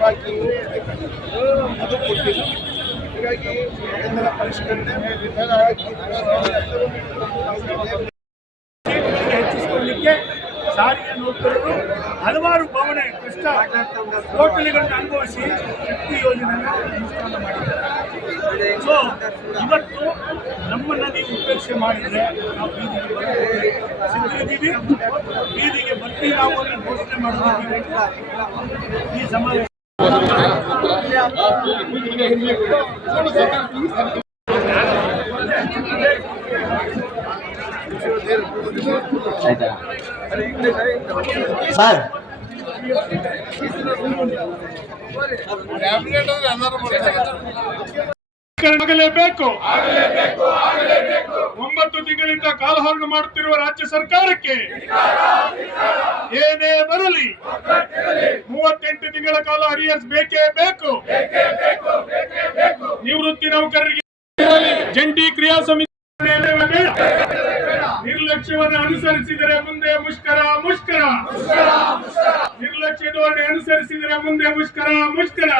ಬಾಕಿ ಅದು ಹೀಗಾಗಿ ಪರಿಷ್ಕರಣೆ ಹೆಚ್ಚಿಸಿಕೊಳ್ಳಲಿಕ್ಕೆ ಸಾರಿಗೆ ನೌಕರರು ಹಲವಾರು ಭವನ, ಕಷ್ಟ ಹೋಟೆಲ್ಗಳನ್ನು ಅನುಭವಿಸಿ ಶಕ್ತಿ ಯೋಜನೆಯನ್ನು ಅನುಷ್ಠಾನ ಮಾಡಿದ್ದಾರೆ. ಸೊ ಇವತ್ತು ನಮ್ಮನ್ನು ನೀವು ಉಪೇಕ್ಷೆ ಮಾಡಿದರೆ ನಾವು ಬೀದಿಗೆ ಬೀದಿಗೆ ಸರ್ ಆಗಲೇಬೇಕು. ಒಂಬತ್ತು ತಿಂಗಳಿಂದ ಕಾಲಹರಣ ಮಾಡುತ್ತಿರುವ ರಾಜ್ಯ ಸರ್ಕಾರಕ್ಕೆ ತಿಂಗಳ ಕಾಲ ಅರಿಯರ್ಸ್ ಬೇಕೇ ಬೇಕು. ನಿವೃತ್ತಿ ನೌಕರರಿಗೆ ಜಂಟಿ ಕ್ರಿಯಾ ಸಮಿತಿ ನಿರ್ಲಕ್ಷ್ಯವನ್ನು ಅನುಸರಿಸಿದರೆ ಮುಂದೆ ಮುಷ್ಕರ ಮುಷ್ಕರ. ನಿರ್ಲಕ್ಷ್ಯ ಧೋರಣೆ ಅನುಸರಿಸಿದರೆ ಮುಂದೆ ಮುಷ್ಕರ ಮುಷ್ಕರ.